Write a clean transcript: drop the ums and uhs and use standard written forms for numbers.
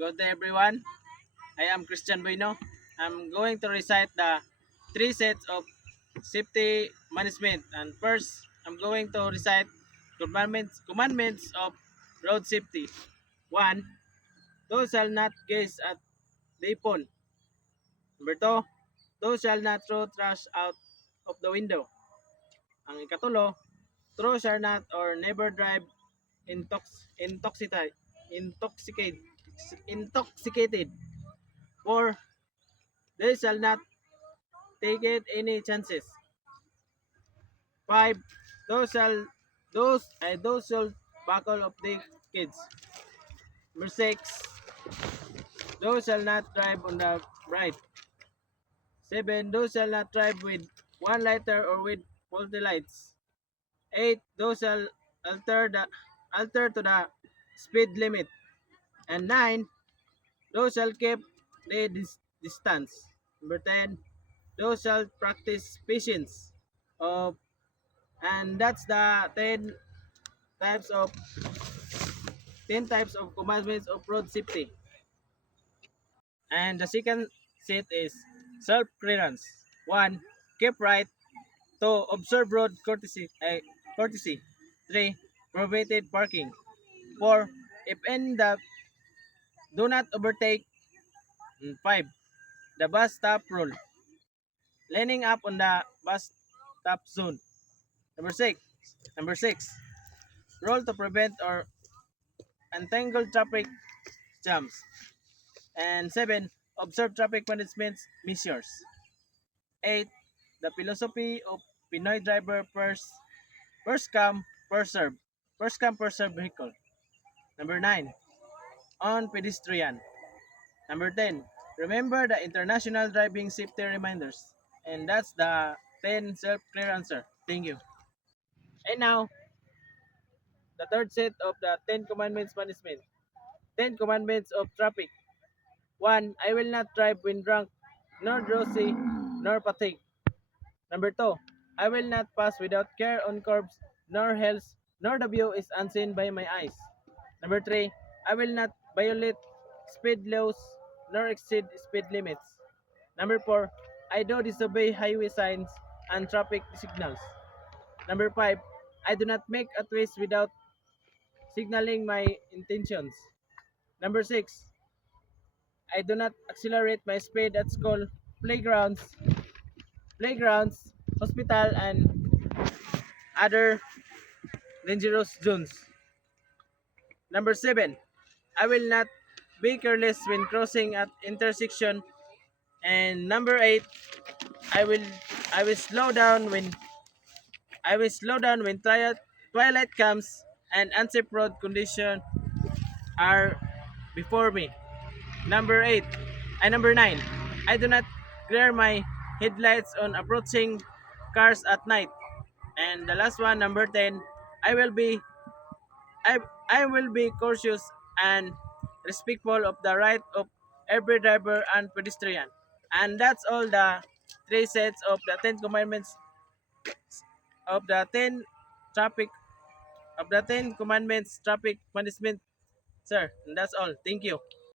Good day everyone. I am Christian Bueno. I'm going to recite the three sets of safety management. And first, I'm going to recite commandments of road safety. 1. Thou shalt not gaze at the phone. Number 2. Thou shalt not throw trash out of the window. Ang ikatulo, thou shalt not or never drive intoxicated. Intoxicated. 4. They shall not take it any chances. 5. Those shall buckle of the kids. Number 6. Those shall not drive on the right. 7. Those shall not drive with one lighter or with faulty lights. 8. Those shall alter to the speed limit. And 9. Those shall keep the distance. Number 10. Those shall practice patience. Of and that's the types of 10 types of commandments of road safety. And the second set is self clearance. 1. Keep right. 2. Observe road courtesy. 3. Prohibited parking. 4. If in the do not overtake. 5. The bus stop rule. Lining up on the bus stop zone. Number 6. Number 6. Rule to prevent or untangle traffic jams. And 7. Observe traffic management measures. 8. The philosophy of Pinoy driver first come, first serve. First come, first serve vehicle. Number 9. On pedestrian. Number 10. Remember the international driving safety reminders. And that's the 10 self-clear answer. Thank you. And now, the third set of the 10 commandments punishment. 10 commandments of traffic. 1. I will not drive when drunk, nor drowsy, nor fatigued. Number 2. I will not pass without care on curbs, nor hills, nor the view is unseen by my eyes. Number 3. I will not violate speed laws, nor exceed speed limits. Number 4. I do disobey highway signs and traffic signals. Number 5. I do not make a twist without signaling my intentions. Number 6. I do not accelerate my speed at school, playgrounds, playgrounds, hospital, and other dangerous zones. Number 7. I will not be careless when crossing at intersection. And number 8. I will I will slow down when twilight comes and unsafe road conditions are before me. Number 8 and number 9. I do not glare my headlights on approaching cars at night. And the last one, number 10, I will be I, I will be cautious and respectful of the right of every driver and pedestrian. And that's all the three sets of the 10 commandments of the 10 traffic of the 10 commandments traffic management, sir. And that's all. Thank you.